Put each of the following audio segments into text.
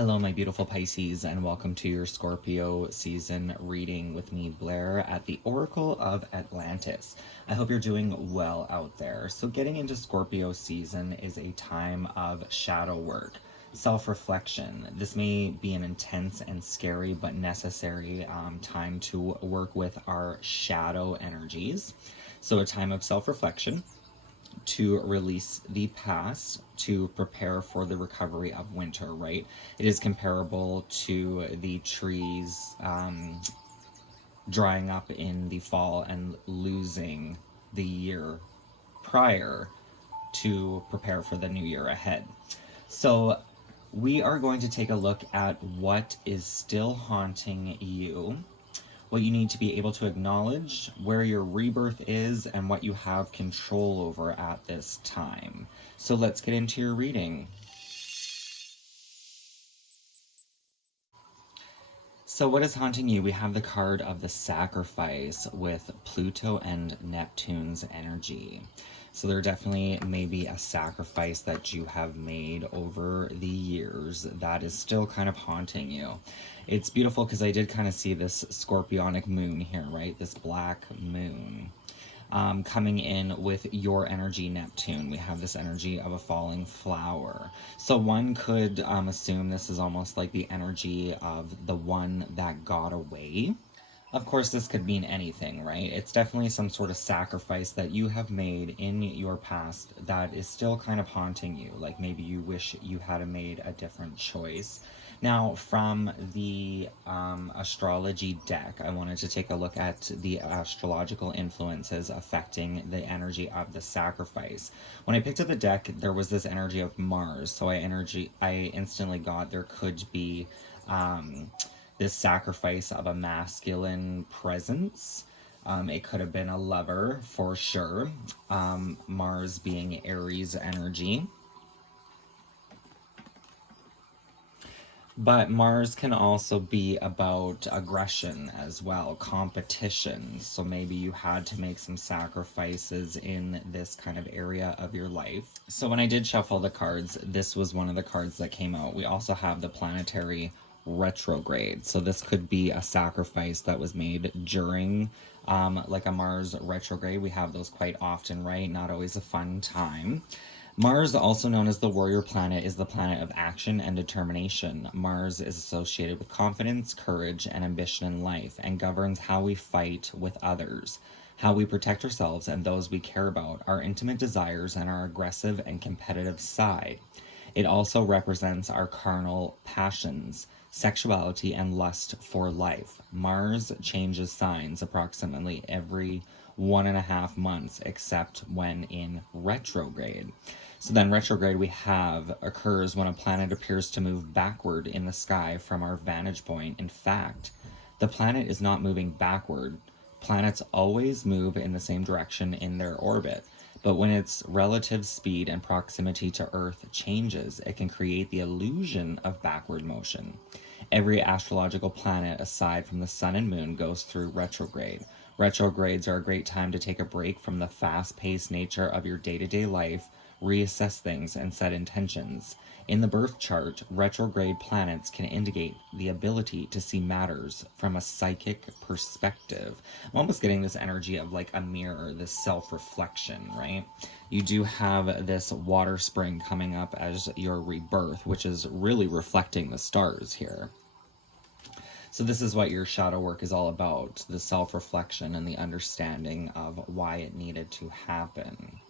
Hello, my beautiful Pisces, and welcome to your Scorpio season reading with me, Blair, at the Oracle of Atlantis. I hope you're doing well out there. So, getting into Scorpio season is a time of shadow work, self reflection. This may be an intense and scary but necessary time to work with our shadow energies. So, a time of self reflection to release the past to prepare for the recovery of winter, right? It is comparable to the trees drying up in the fall and losing the year prior to prepare for the new year ahead. So, we are going to take a look at what is still haunting you, what you need to be able to acknowledge, where your rebirth is, and what you have control over at this time. So let's get into your reading. So what is haunting you? We have the card of the sacrifice with Pluto and Neptune's energy. So there definitely may be a sacrifice that you have made over the years that is still kind of haunting you. It's beautiful because I did kind of see this scorpionic moon here, right? This black moon. Coming in with your energy, Neptune. We have this energy of a falling flower. So one could assume this is almost like the energy of the one that got away. Of course, this could mean anything, right? It's definitely some sort of sacrifice that you have made in your past that is still kind of haunting you. Like maybe you wish you had made a different choice. Now, from the astrology deck, I wanted to take a look at the astrological influences affecting the energy of the sacrifice. When I picked up the deck, there was this energy of Mars, so I instantly got there could be this sacrifice of a masculine presence. It could have been a lover for sure. Mars being Aries energy. But Mars can also be about aggression as well, competition. So maybe you had to make some sacrifices in this kind of area of your life. So when I did shuffle the cards, this was one of the cards that came out. We also have the planetary retrograde. So this could be a sacrifice that was made during like a Mars retrograde. We have those quite often, right? Not always a fun time. Mars, also known as the warrior planet, is the planet of action and determination. Mars is associated with confidence, courage, and ambition in life, and governs how we fight with others, how we protect ourselves and those we care about, our intimate desires, and our aggressive and competitive side. It also represents our carnal passions, sexuality, and lust for life. Mars changes signs approximately every 1.5 months, except when in retrograde. So then retrograde we have occurs when a planet appears to move backward in the sky from our vantage point. In fact, the planet is not moving backward. Planets always move in the same direction in their orbit. But when its relative speed and proximity to Earth changes, it can create the illusion of backward motion. Every astrological planet, aside from the Sun and Moon, goes through retrograde. Retrogrades are a great time to take a break from the fast-paced nature of your day-to-day life, reassess things, and set intentions. In the birth chart, retrograde planets can indicate the ability to see matters from a psychic perspective. I'm almost getting this energy of like a mirror, this self-reflection, right? You do have this water spring coming up as your rebirth, which is really reflecting the stars here. So this is what your shadow work is all about, the self-reflection and the understanding of why it needed to happen.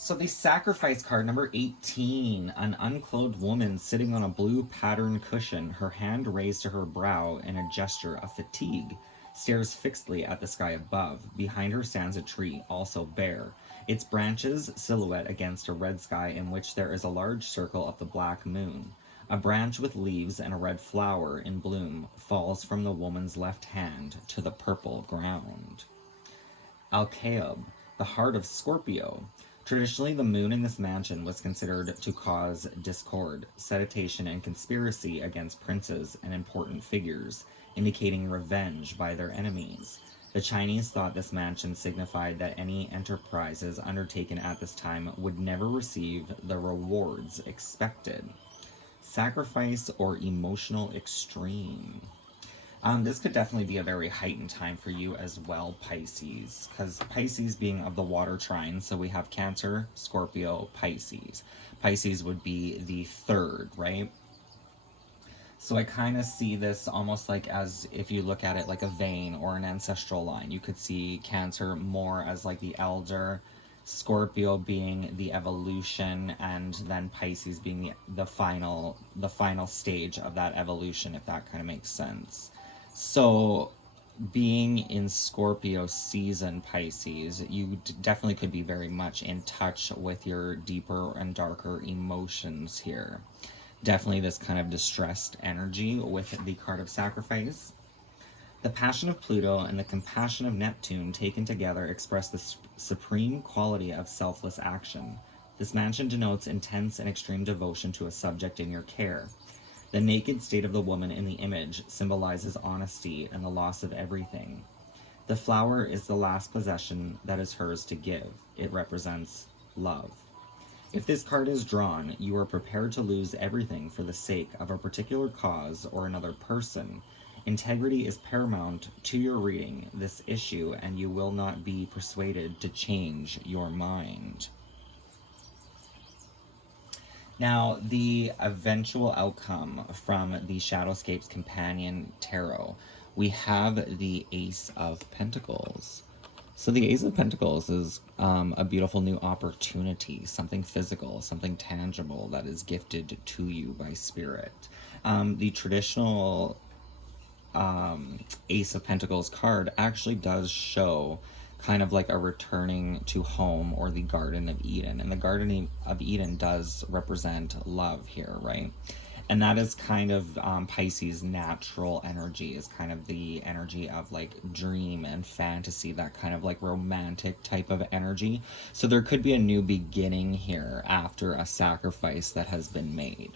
So the sacrifice card, number 18, an unclothed woman sitting on a blue patterned cushion, her hand raised to her brow in a gesture of fatigue, stares fixedly at the sky above. Behind her stands a tree, also bare, its branches silhouette against a red sky in which there is a large circle of the black moon. A branch with leaves and a red flower in bloom falls from the woman's left hand to the purple ground. Alcaib, the heart of Scorpio. Traditionally, the moon in this mansion was considered to cause discord, sedition, and conspiracy against princes and important figures, indicating revenge by their enemies. The Chinese thought this mansion signified that any enterprises undertaken at this time would never receive the rewards expected. Sacrifice or emotional extreme. This could definitely be a very heightened time for you as well, Pisces, because Pisces being of the water trine, so we have Cancer, Scorpio, Pisces. Pisces would be the third, right? So I kind of see this almost like, as if you look at it like a vein or an ancestral line. You could see Cancer more as like the elder, Scorpio being the evolution, and then Pisces being the final stage of that evolution, if that kind of makes sense. So being in Scorpio season, Pisces, you definitely could be very much in touch with your deeper and darker emotions here. Definitely this kind of distressed energy with the card of sacrifice. The passion of Pluto and the compassion of Neptune taken together express the supreme quality of selfless action. This mansion denotes intense and extreme devotion to a subject in your care. The naked state of the woman in the image symbolizes honesty and the loss of everything. The flower is the last possession that is hers to give. It represents love. If this card is drawn, you are prepared to lose everything for the sake of a particular cause or another person. Integrity is paramount to your reading this issue, and you will not be persuaded to change your mind. Now, the eventual outcome from the Shadowscapes Companion Tarot, we have the Ace of Pentacles. So the Ace of Pentacles is a beautiful new opportunity, something physical, something tangible that is gifted to you by Spirit. The traditional Ace of Pentacles card actually does show kind of like a returning to home, or the Garden of Eden. And the Garden of Eden does represent love here, right? And that is kind of Pisces' natural energy, is kind of the energy of like dream and fantasy, that kind of like romantic type of energy. So there could be a new beginning here after a sacrifice that has been made.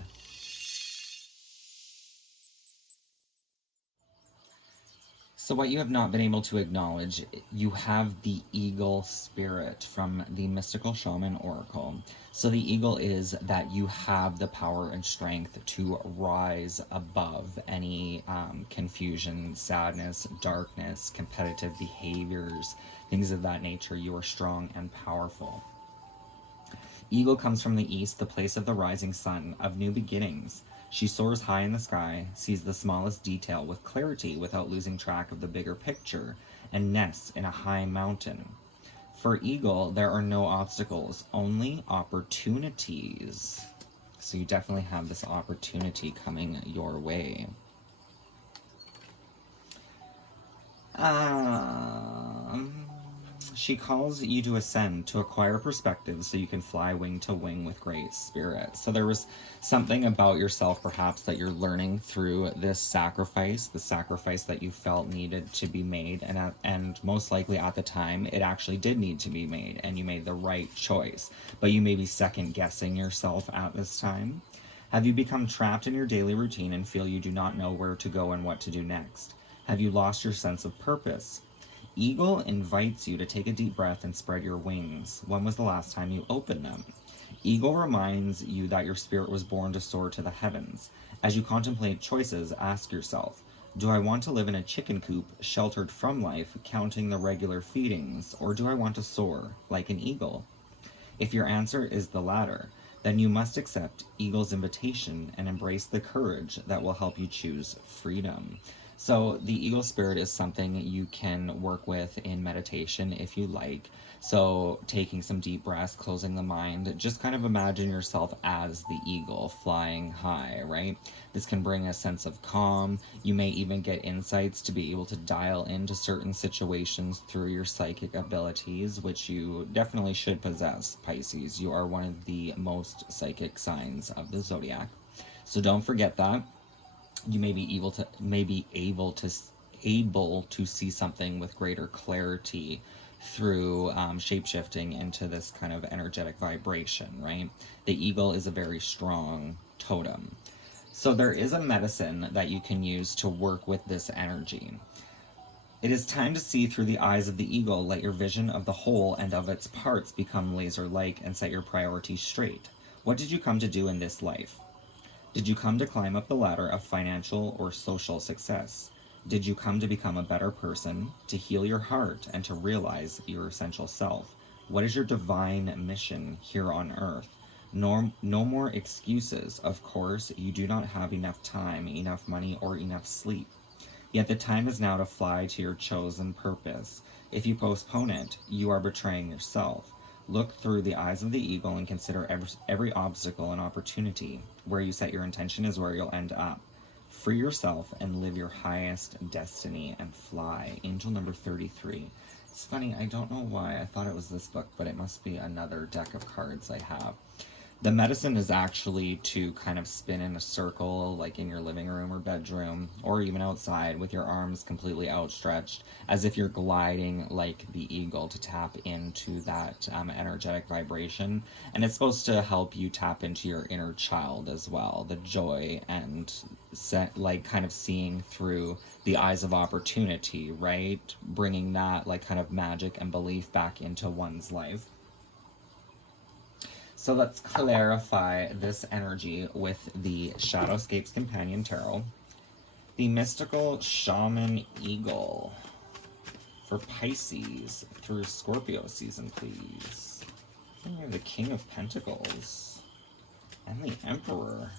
So what you have not been able to acknowledge, you have the eagle spirit from the Mystical Shaman Oracle. So the eagle is that you have the power and strength to rise above any confusion, sadness, darkness, competitive behaviors, things of that nature. You are strong and powerful. Eagle comes from the east, the place of the rising sun, of new beginnings. She soars high in the sky, sees the smallest detail with clarity without losing track of the bigger picture, and nests in a high mountain. For Eagle, there are no obstacles, only opportunities. So you definitely have this opportunity coming your way. She calls you to ascend, to acquire perspective so you can fly wing to wing with great spirit. So there was something about yourself perhaps that you're learning through this sacrifice, the sacrifice that you felt needed to be made, and most likely at the time it actually did need to be made and you made the right choice, but you may be second guessing yourself at this time. Have you become trapped in your daily routine and feel you do not know where to go and what to do next? Have you lost your sense of purpose? Eagle invites you to take a deep breath and spread your wings. When was the last time you opened them? Eagle reminds you that your spirit was born to soar to the heavens. As you contemplate choices, ask yourself, do I want to live in a chicken coop, sheltered from life, counting the regular feedings, or do I want to soar like an eagle? If your answer is the latter, then you must accept Eagle's invitation and embrace the courage that will help you choose freedom. So the eagle spirit is something you can work with in meditation if you like. So taking some deep breaths, closing the mind, just kind of imagine yourself as the eagle flying high, right? This can bring a sense of calm. You may even get insights to be able to dial into certain situations through your psychic abilities, which you definitely should possess, Pisces. You are one of the most psychic signs of the zodiac. So don't forget that. You may be able to see something with greater clarity through shape-shifting into this kind of energetic vibration, right? The eagle is a very strong totem. So there is a medicine that you can use to work with this energy. It is time to see through the eyes of the eagle. Let your vision of the whole and of its parts become laser-like and set your priorities straight. What did you come to do in this life? Did you come to climb up the ladder of financial or social success? Did you come to become a better person, to heal your heart, and to realize your essential self? What is your divine mission here on earth? No more excuses. Of course, you do not have enough time, enough money, or enough sleep. Yet the time is now to fly to your chosen purpose. If you postpone it, you are betraying yourself. Look through the eyes of the eagle and consider every obstacle an opportunity. Where you set your intention is where you'll end up. Free yourself and live your highest destiny and fly. Angel number 33. It's funny, I don't know why I thought it was this book, but it must be another deck of cards I have. The medicine is actually to kind of spin in a circle, like in your living room or bedroom, or even outside with your arms completely outstretched, as if you're gliding like the eagle to tap into that energetic vibration. And it's supposed to help you tap into your inner child as well, the joy and like kind of seeing through the eyes of opportunity, right? Bringing that like kind of magic and belief back into one's life. So let's clarify this energy with the Shadowscapes Companion Tarot. The Mystical Shaman Eagle for Pisces through Scorpio season, please. And we have the King of Pentacles and the Emperor.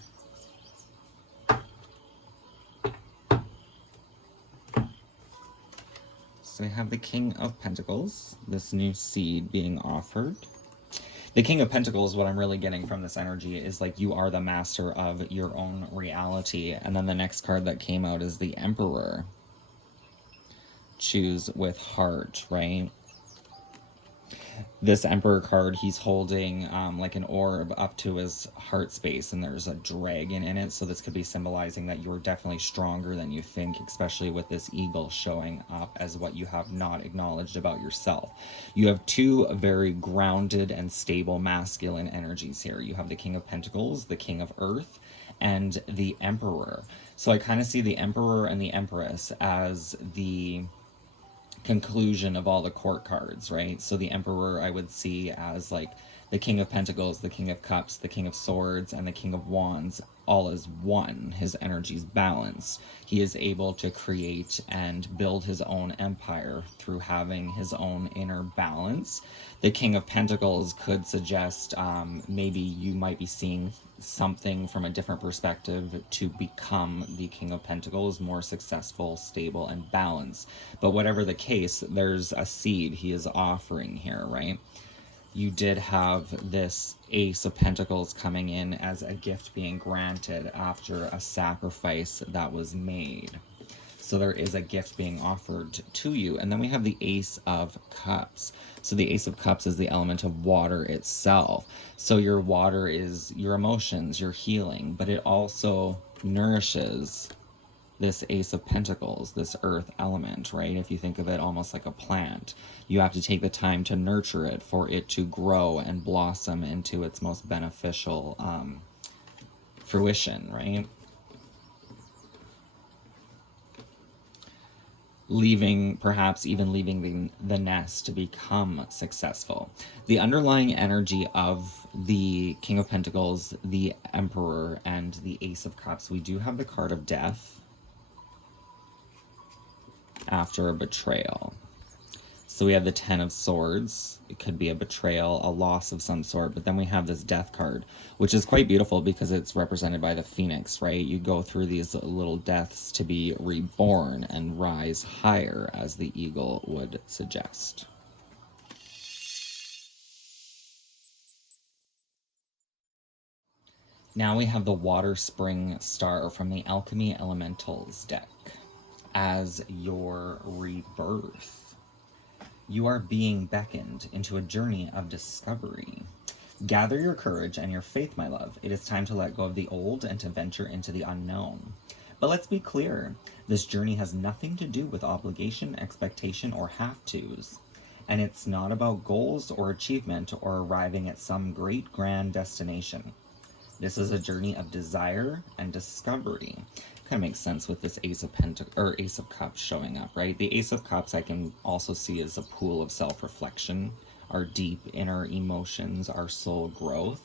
So we have the King of Pentacles, this new seed being offered. The King of Pentacles, what I'm really getting from this energy is like you are the master of your own reality. And then the next card that came out is the Emperor. Choose with heart, right? This Emperor card, he's holding like an orb up to his heart space, and there's a dragon in it. So this could be symbolizing that you're definitely stronger than you think, especially with this eagle showing up as what you have not acknowledged about yourself. You have two very grounded and stable masculine energies here. You have the King of Pentacles, the King of Earth, and the Emperor. So I kind of see the Emperor and the Empress as the conclusion of all the court cards, right? So the Emperor I would see as like the King of Pentacles, the King of Cups, the King of Swords, and the King of Wands, all as one. His energy's balanced. He is able to create and build his own empire through having his own inner balance. The King of Pentacles could suggest maybe you might be seeing something from a different perspective to become the King of Pentacles, more successful, stable, and balanced. But whatever the case, there's a seed he is offering here, right? You did have this Ace of Pentacles coming in as a gift being granted after a sacrifice that was made. So there is a gift being offered to you. And then we have the Ace of Cups. So the Ace of Cups is the element of water itself. So your water is your emotions, your healing, but it also nourishes this Ace of Pentacles, this earth element, right? If you think of it almost like a plant, you have to take the time to nurture it for it to grow and blossom into its most beneficial fruition, right? Perhaps even leaving the nest to become successful. The underlying energy of the King of Pentacles, the Emperor, and the Ace of Cups, we do have the card of death after a betrayal. So we have the Ten of Swords. It could be a betrayal, a loss of some sort. But then we have this Death card, which is quite beautiful because it's represented by the Phoenix, right? You go through these little deaths to be reborn and rise higher, as the eagle would suggest. Now we have the Water Spring Star from the Alchemy Elementals deck as your rebirth. You are being beckoned into a journey of discovery. Gather your courage and your faith, my love. It is time to let go of the old and to venture into the unknown. But let's be clear, this journey has nothing to do with obligation, expectation, or have-tos. And it's not about goals or achievement or arriving at some great grand destination. This is a journey of desire and discovery. Kind of makes sense with this Ace of Cups showing up, right? The Ace of Cups I can also see as a pool of self-reflection, our deep inner emotions, our soul growth.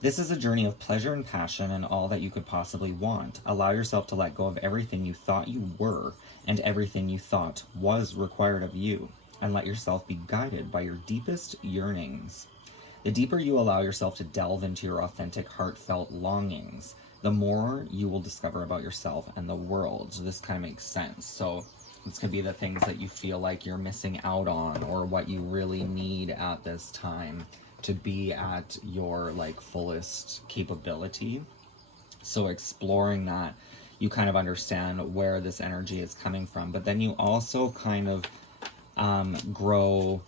This is a journey of pleasure and passion and all that you could possibly want. Allow yourself to let go of everything you thought you were and everything you thought was required of you, and let yourself be guided by your deepest yearnings. The deeper you allow yourself to delve into your authentic, heartfelt longings, the more you will discover about yourself and the world. So this kind of makes sense. So this could be the things that you feel like you're missing out on, or what you really need at this time to be at your like fullest capability. So exploring that, you kind of understand where this energy is coming from, but then you also kind of grow,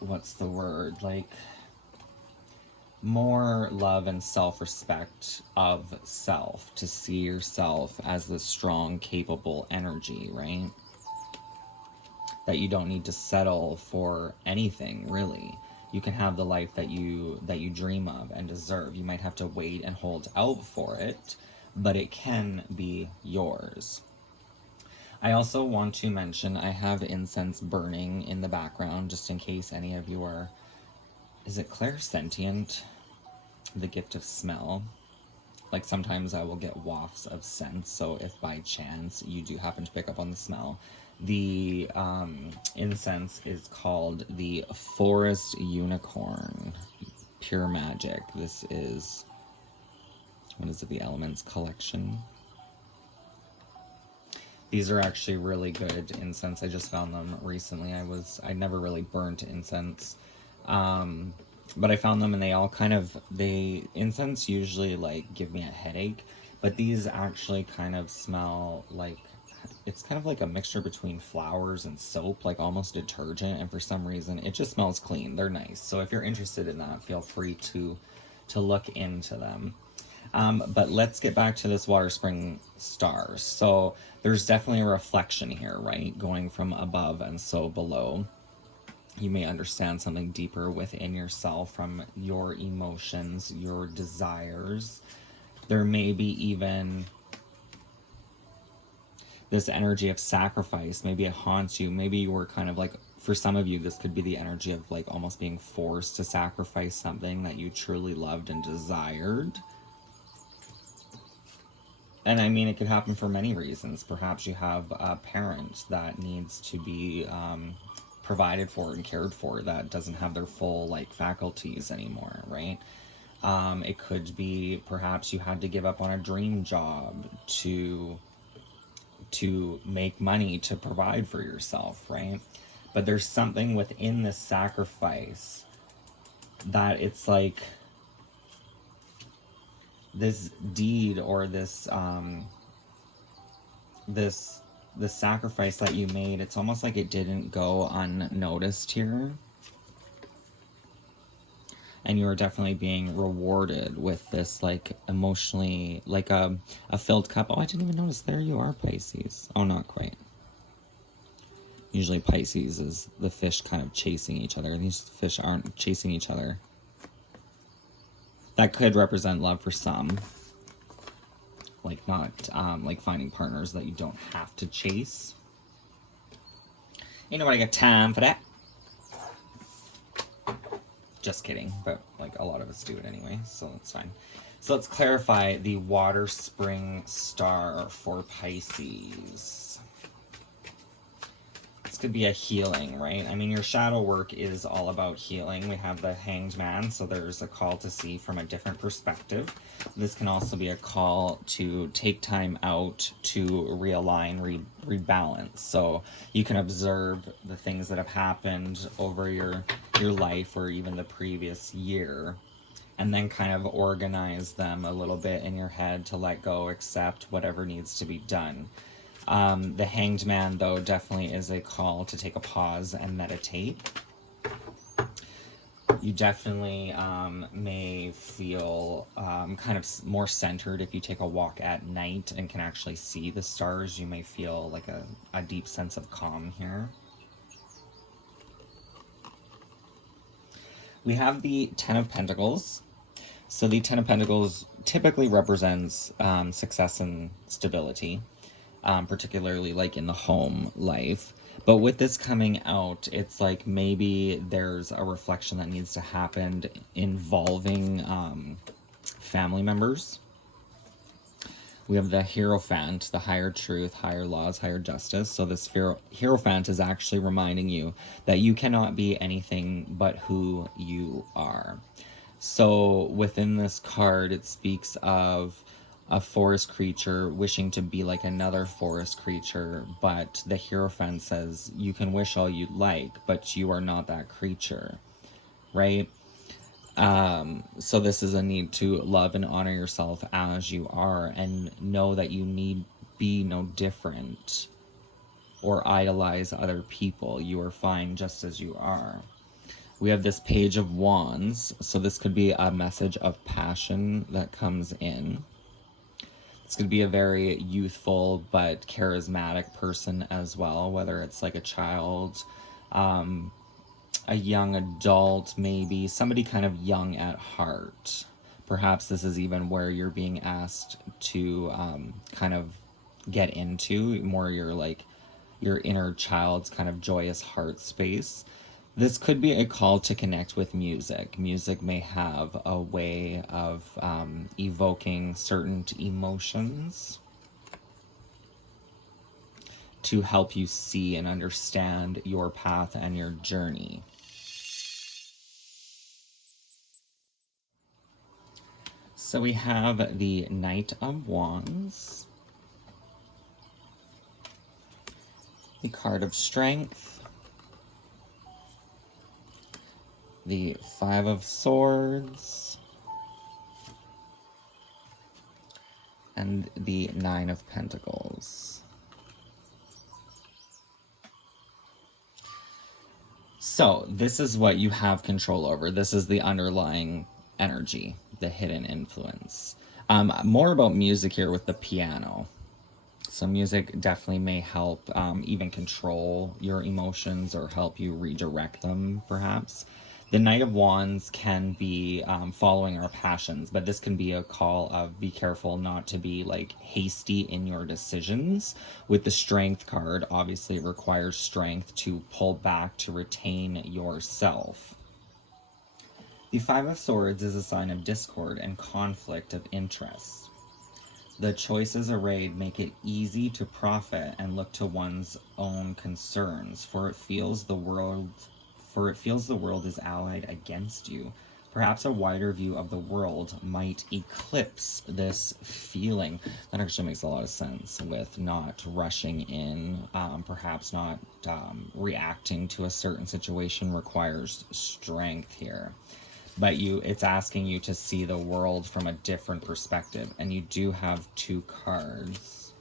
what's the word, like more love and self-respect of self, to see yourself as this strong, capable energy, right? That you don't need to settle for anything, really. You can have the life that you dream of and deserve. You might have to wait and hold out for it, but it can be yours. I also want to mention I have incense burning in the background, just in case any of you are, is it clairsentient? The gift of smell. Like sometimes I will get wafts of scents, so if by chance you do happen to pick up on the smell, the incense is called the Forest Unicorn. Pure Magic. This is, what is it, the Elements Collection. These are actually really good incense. I just found them recently. I never really burnt incense. But I found them, and they all kind of, incense usually like give me a headache, but these actually kind of smell like, it's kind of like a mixture between flowers and soap, like almost detergent, and for some reason it just smells clean. They're nice. So if you're interested in that, feel free to look into them. But let's get back to this water spring stars. So there's definitely a reflection here, right? Going from above and so below. You may understand something deeper within yourself from your emotions, your desires. There may be even this energy of sacrifice. Maybe it haunts you. Maybe you were kind of like, for some of you, this could be the energy of like almost being forced to sacrifice something that you truly loved and desired. And I mean, it could happen for many reasons. Perhaps you have a parent that needs to be provided for and cared for, that doesn't have their full like faculties anymore, right? It could be perhaps you had to give up on a dream job to make money to provide for yourself, right? But there's something within this sacrifice that it's like this deed, or this the sacrifice that you made, it's almost like it didn't go unnoticed here. And you are definitely being rewarded with this, like, emotionally, like a filled cup. Oh, I didn't even notice. There you are, Pisces. Oh, not quite. Usually Pisces is the fish kind of chasing each other. These fish aren't chasing each other. That could represent love for some. Like not, like finding partners that you don't have to chase. Ain't nobody got time for that. Just kidding, but like a lot of us do it anyway, so that's fine. So let's clarify the water spring star for Pisces. This could be a healing, right? I mean, your shadow work is all about healing. We have the Hanged Man, so there's a call to see from a different perspective. This can also be a call to take time out to realign, rebalance. So you can observe the things that have happened over your life, or even the previous year, and then kind of organize them a little bit in your head to let go, accept whatever needs to be done. The Hanged Man, though, definitely is a call to take a pause and meditate. You definitely may feel kind of more centered if you take a walk at night and can actually see the stars. You may feel like a deep sense of calm here. We have the Ten of Pentacles. So the Ten of Pentacles typically represents success and stability. Particularly like in the home life. But with this coming out, it's like maybe there's a reflection that needs to happen involving family members. We have the Hierophant, the higher truth, higher laws, higher justice. So this Hierophant is actually reminding you that you cannot be anything but who you are. So within this card, it speaks of a forest creature wishing to be like another forest creature, but the Hierophant says you can wish all you like, but you are not that creature, right? So this is a need to love and honor yourself as you are, and know that you need be no different or idolize other people. You are fine just as you are. We have this Page of Wands, so this could be a message of passion that comes in. It's going to be a very youthful but charismatic person as well, whether it's like a child, a young adult, maybe somebody kind of young at heart. Perhaps this is even where you're being asked to kind of get into more your inner child's kind of joyous heart space. This could be a call to connect with music. Music may have a way of evoking certain emotions to help you see and understand your path and your journey. So we have the Knight of Wands, the card of Strength, the Five of Swords, and the Nine of Pentacles. So this is what you have control over. This is the underlying energy, the hidden influence. More about music here with the piano. So music definitely may help even control your emotions or help you redirect them, perhaps. The Knight of Wands can be following our passions, but this can be a call of be careful not to be like hasty in your decisions. With the Strength card, obviously it requires strength to pull back to retain yourself. The Five of Swords is a sign of discord and conflict of interest. The choices arrayed make it easy to profit and look to one's own concerns, for it feels the world is allied against you. Perhaps a wider view of the world might eclipse this feeling. That actually makes a lot of sense with not rushing in. Perhaps not reacting to a certain situation requires strength here. But it's asking you to see the world from a different perspective. And you do have two cards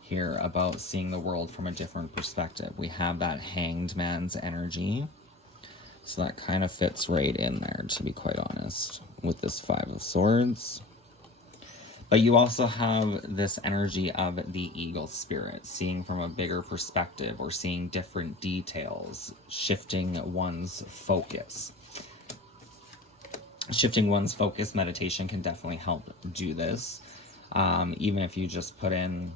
here about seeing the world from a different perspective. We have that Hanged Man's energy. So that kind of fits right in there, to be quite honest, with this Five of Swords. But you also have this energy of the eagle spirit, seeing from a bigger perspective or seeing different details, shifting one's focus. Shifting one's focus meditation can definitely help do this. Even if you just put on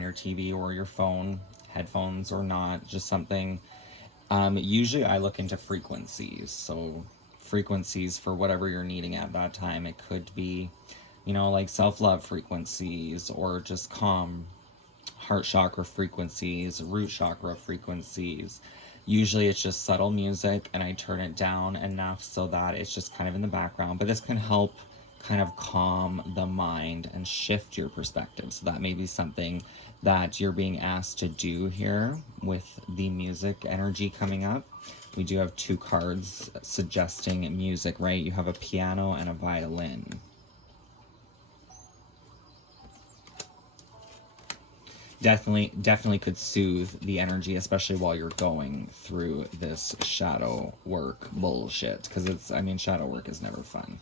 your TV or your phone, headphones or not, just something. Usually I look into frequencies. So frequencies for whatever you're needing at that time. It could be, like self-love frequencies or just calm heart chakra frequencies, root chakra frequencies. Usually it's just subtle music and I turn it down enough so that it's just kind of in the background. But this can help kind of calm the mind and shift your perspective. So that may be something that you're being asked to do here with the music energy coming up. We do have two cards suggesting music, right? You have a piano and a violin. Definitely could soothe the energy, especially while you're going through this shadow work bullshit. Because shadow work is never fun.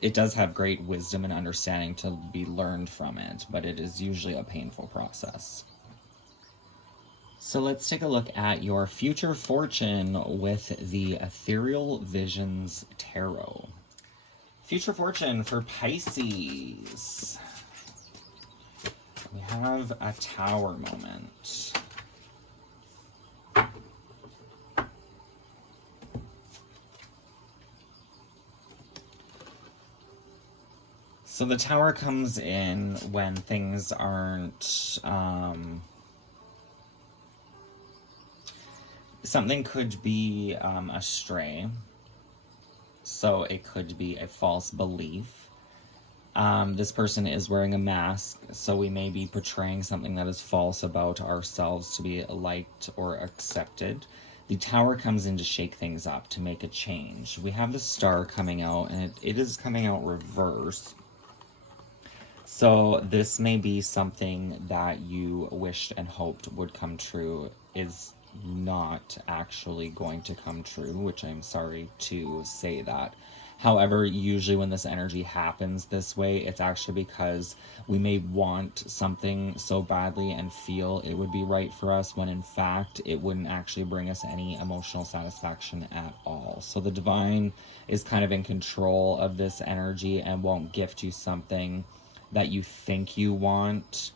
It does have great wisdom and understanding to be learned from it, but it is usually a painful process. So let's take a look at your future fortune with the Ethereal Visions Tarot. Future fortune for Pisces. We have a Tower moment. So the Tower comes in when things aren't, something could be astray. So it could be a false belief. This person is wearing a mask, so we may be portraying something that is false about ourselves to be liked or accepted. The Tower comes in to shake things up, to make a change. We have the Star coming out, and it is coming out reverse. So this may be something that you wished and hoped would come true is not actually going to come true, which I'm sorry to say that. However, usually when this energy happens this way, it's actually because we may want something so badly and feel it would be right for us, when in fact it wouldn't actually bring us any emotional satisfaction at all. So the divine is kind of in control of this energy and won't gift you something that you think you want,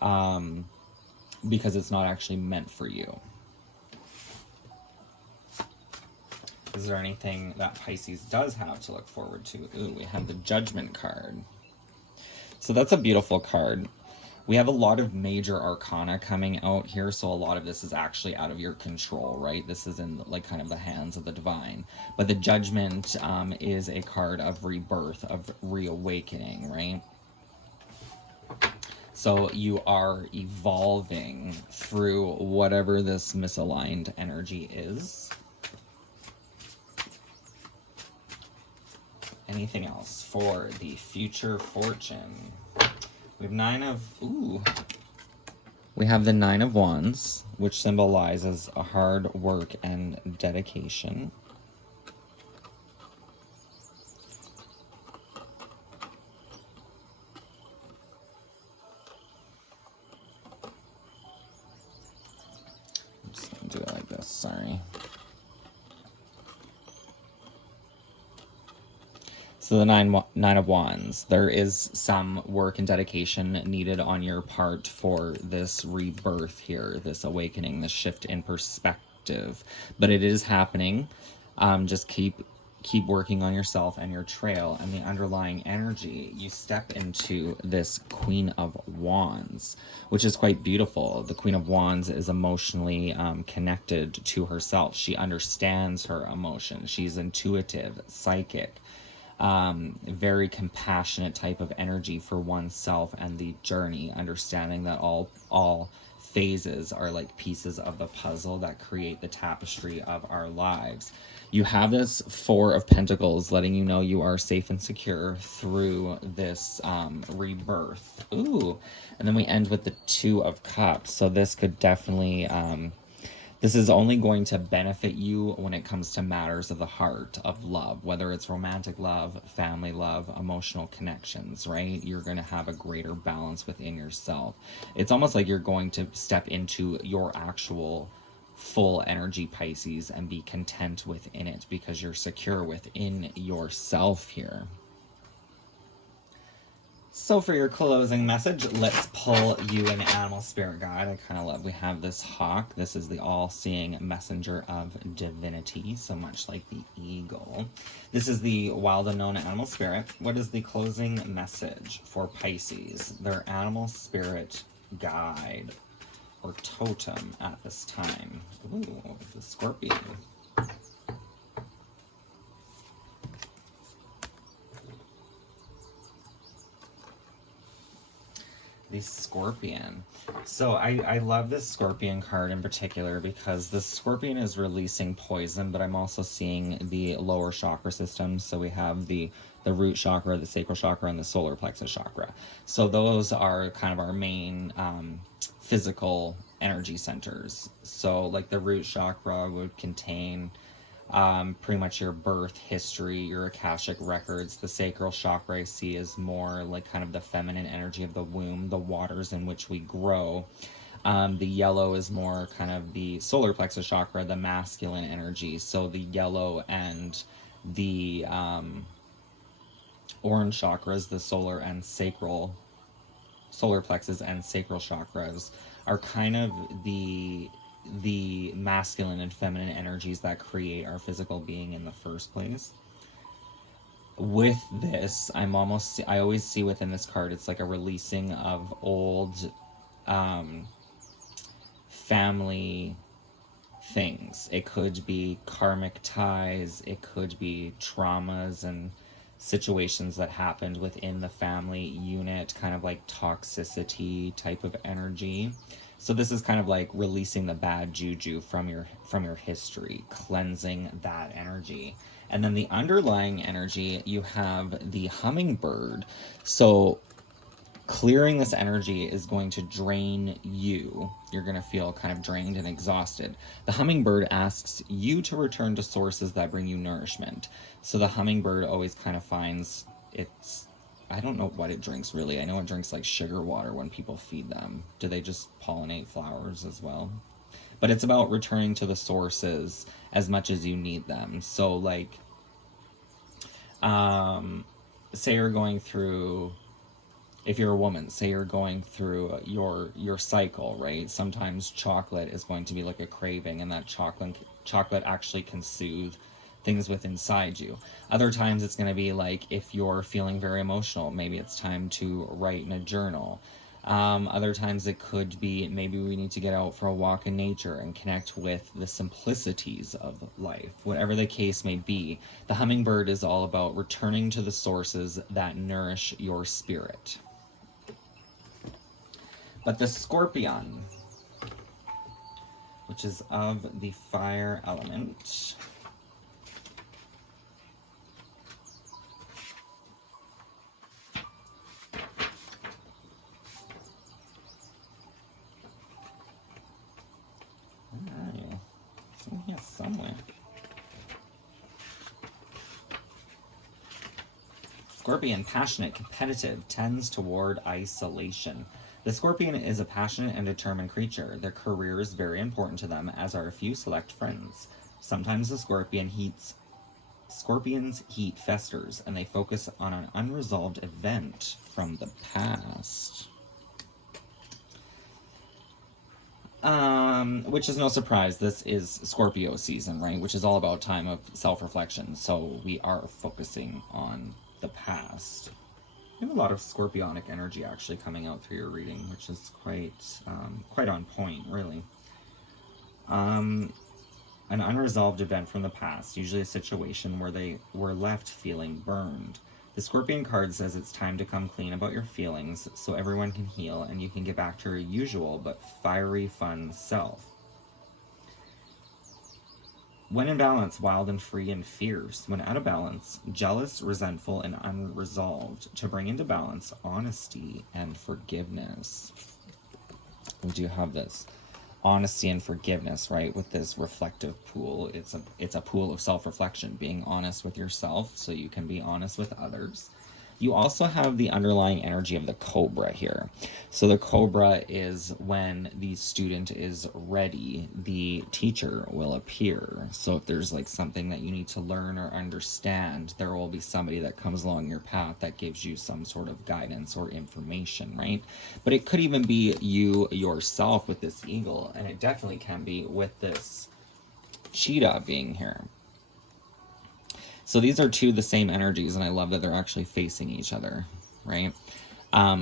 because it's not actually meant for you. Is there anything that Pisces does have to look forward to? Ooh, we have the Judgment card. So that's a beautiful card. We have a lot of major arcana coming out here, so a lot of this is actually out of your control, right? This is in like kind of the hands of the divine. But the Judgment is a card of rebirth, of reawakening, right? So you are evolving through whatever this misaligned energy is. Anything else for the future fortune? We have we have the Nine of Wands, which symbolizes a hard work and dedication. I'm just gonna do it like this, sorry. So the nine of Wands, there is some work and dedication needed on your part for this rebirth here, this awakening, this shift in perspective. But it is happening. Just keep working on yourself and your trail and the underlying energy. You step into this Queen of Wands, which is quite beautiful. The Queen of Wands is emotionally connected to herself. She understands her emotions. She's intuitive, psychic. Very compassionate type of energy for oneself and the journey, understanding that all phases are like pieces of the puzzle that create the tapestry of our lives. You have this Four of Pentacles letting you know you are safe and secure through this rebirth. Ooh, and then we end with the Two of Cups. So this could definitely this is only going to benefit you when it comes to matters of the heart, of love, whether it's romantic love, family love, emotional connections, right? You're going to have a greater balance within yourself. It's almost like you're going to step into your actual full energy, Pisces, and be content within it because you're secure within yourself here. So for your closing message, let's pull you an animal spirit guide. I kind of love, we have this hawk. This is the all-seeing messenger of divinity, so much like the eagle. This is the wild unknown animal spirit. What is the closing message for Pisces? Their animal spirit guide or totem at this time. Ooh, the scorpion. The Scorpion. So I love this Scorpion card in particular because the Scorpion is releasing poison, but I'm also seeing the lower chakra system. So we have the root chakra, the sacral chakra, and the solar plexus chakra. So those are kind of our main physical energy centers. So like the root chakra would contain pretty much your birth history, your Akashic records. The sacral chakra I see is more like kind of the feminine energy of the womb, the waters in which we grow. The yellow is more kind of the solar plexus chakra, the masculine energy. So the yellow and the orange chakras, the solar and sacral solar plexus and sacral chakras are kind of the masculine and feminine energies that create our physical being in the first place. With this, I always see within this card, it's like a releasing of old family things. It could be karmic ties, it could be traumas and situations that happened within the family unit, kind of like toxicity type of energy. So this is kind of like releasing the bad juju from your history, cleansing that energy. And then the underlying energy, you have the hummingbird. So clearing this energy is going to drain you. You're going to feel kind of drained and exhausted. The hummingbird asks you to return to sources that bring you nourishment. So the hummingbird always kind of finds I don't know what it drinks really. I know it drinks like sugar water when people feed them. Do they just pollinate flowers as well? But it's about returning to the sources as much as you need them. So like, say you're going through, if you're a woman, say you're going through your cycle, right? Sometimes chocolate is going to be like a craving, and that chocolate actually can soothe things within inside you. Other times it's going to be like if you're feeling very emotional, maybe it's time to write in a journal. Other times it could be maybe we need to get out for a walk in nature and connect with the simplicities of life. Whatever the case may be, the hummingbird is all about returning to the sources that nourish your spirit. But the scorpion, which is of the fire element, it's in here somewhere. Scorpion, passionate, competitive, tends toward isolation. The scorpion is a passionate and determined creature. Their career is very important to them, as are a few select friends. Sometimes the scorpion's heat festers, and they focus on an unresolved event from the past. Which is no surprise. This is Scorpio season, right? Which is all about time of self-reflection. So we are focusing on the past. You have a lot of scorpionic energy actually coming out through your reading, which is quite on point, really. An unresolved event from the past, usually a situation where they were left feeling burned. The Scorpion card says it's time to come clean about your feelings so everyone can heal and you can get back to your usual but fiery, fun self. When in balance, wild and free and fierce. When out of balance, jealous, resentful, and unresolved. To bring into balance, honesty and forgiveness. We do have this honesty and forgiveness, right? With this reflective pool, it's a pool of self-reflection, being honest with yourself so you can be honest with others. You also have the underlying energy of the cobra here. So the cobra is when the student is ready, the teacher will appear. So if there's like something that you need to learn or understand, there will be somebody that comes along your path that gives you some sort of guidance or information, right? But it could even be you yourself with this eagle, and it definitely can be with this cheetah being here. So these are two of the same energies, and I love that they're actually facing each other, right?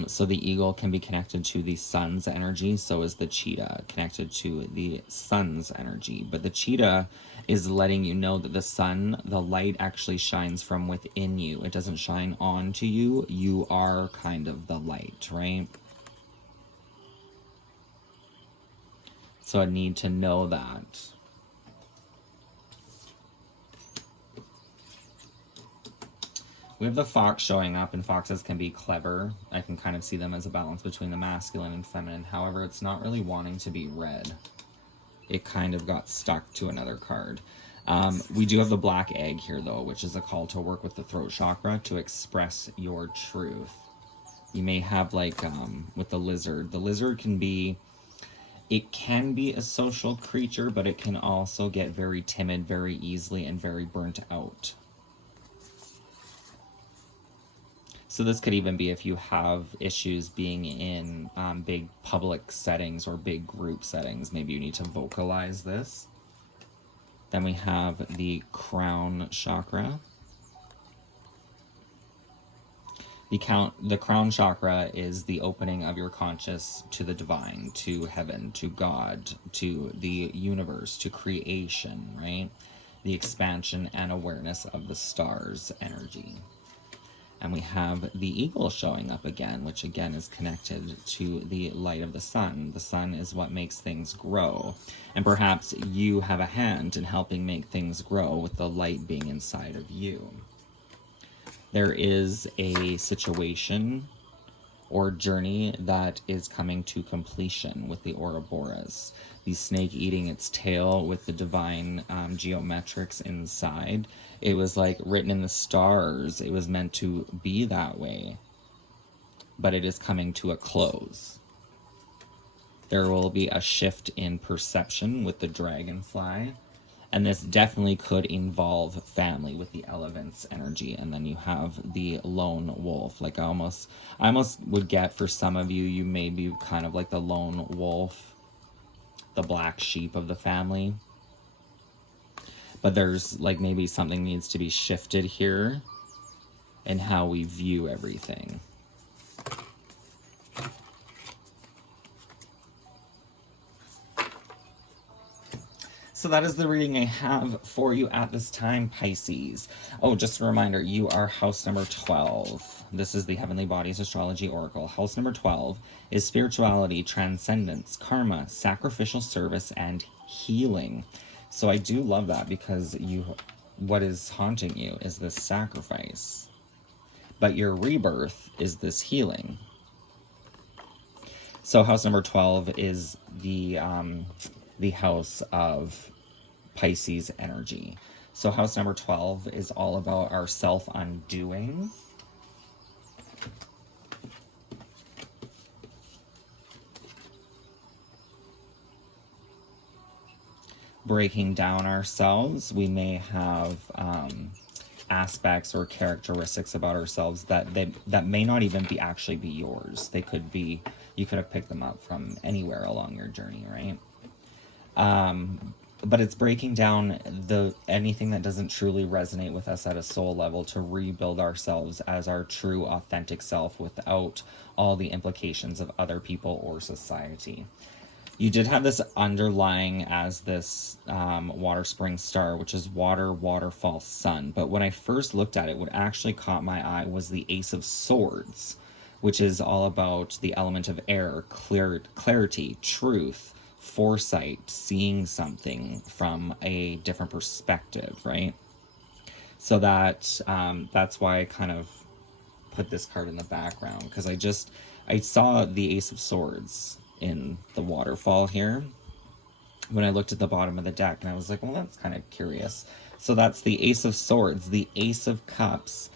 So the eagle can be connected to the sun's energy, so is the cheetah connected to the sun's energy. But the cheetah is letting you know that the sun, the light actually shines from within you. It doesn't shine onto you. You are kind of the light, right? So I need to know that. We have the fox showing up, and foxes can be clever. I can kind of see them as a balance between the masculine and feminine. However, it's not really wanting to be read. It kind of got stuck to another card. We do have the black egg here, though, which is a call to work with the throat chakra to express your truth. You may have, like, with the lizard. The lizard can be... It can be a social creature, but it can also get very timid very easily and very burnt out. So this could even be if you have issues being in big public settings or big group settings. Maybe you need to vocalize this. Then we have the crown chakra. The crown chakra is the opening of your conscious to the divine, to heaven, to God, to the universe, to creation, right? The expansion and awareness of the stars energy. And we have the eagle showing up again, which again is connected to the light of the sun. The sun is what makes things grow. And perhaps you have a hand in helping make things grow with the light being inside of you. There is a situation or journey that is coming to completion with the Ouroboros. The snake eating its tail with the divine geometrics inside. It was like written in the stars. It was meant to be that way. But it is coming to a close. There will be a shift in perception with the dragonfly. And this definitely could involve family with the elephant's energy. And then you have the lone wolf. Like I almost would get, for some of you, you may be kind of like the lone wolf, the black sheep of the family. But there's like maybe something needs to be shifted here in how we view everything. So that is the reading I have for you at this time, Pisces. Oh, just a reminder, you are house number 12. This is the Heavenly Bodies Astrology Oracle. House number 12 is spirituality, transcendence, karma, sacrificial service, and healing. So I do love that, because what is haunting you is this sacrifice. But your rebirth is this healing. So house number 12 is the house of Pisces energy. So house number 12 is all about our self-undoing. Breaking down ourselves. We may have aspects or characteristics about ourselves that may not even actually be yours. They could be, you could have picked them up from anywhere along your journey, right? But it's breaking down anything that doesn't truly resonate with us at a soul level, to rebuild ourselves as our true authentic self without all the implications of other people or society. You did have this underlying as this water spring star, which is water, waterfall, sun. But when I first looked at it, what actually caught my eye was the Ace of Swords, which is all about the element of air, clarity, truth, foresight, seeing something from a different perspective, right? So that's why I kind of put this card in the background, because I saw the Ace of Swords in the waterfall here when I looked at the bottom of the deck, and I was like, well, that's kind of curious. So that's the Ace of Swords, the Ace of Cups,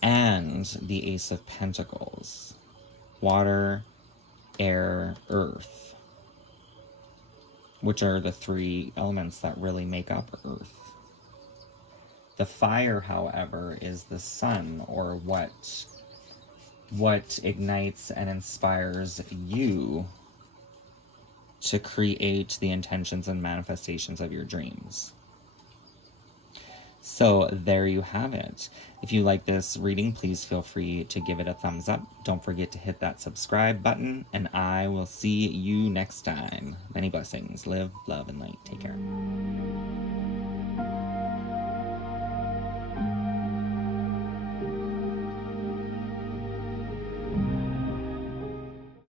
and the Ace of Pentacles. Water, air, earth, which are the three elements that really make up Earth. The fire, however, is the sun, or what ignites and inspires you to create the intentions and manifestations of your dreams. So there you have it. If you like this reading, please feel free to give it a thumbs up. Don't forget to hit that subscribe button, and I will see you next time. Many blessings. Live, love, and light. Take care.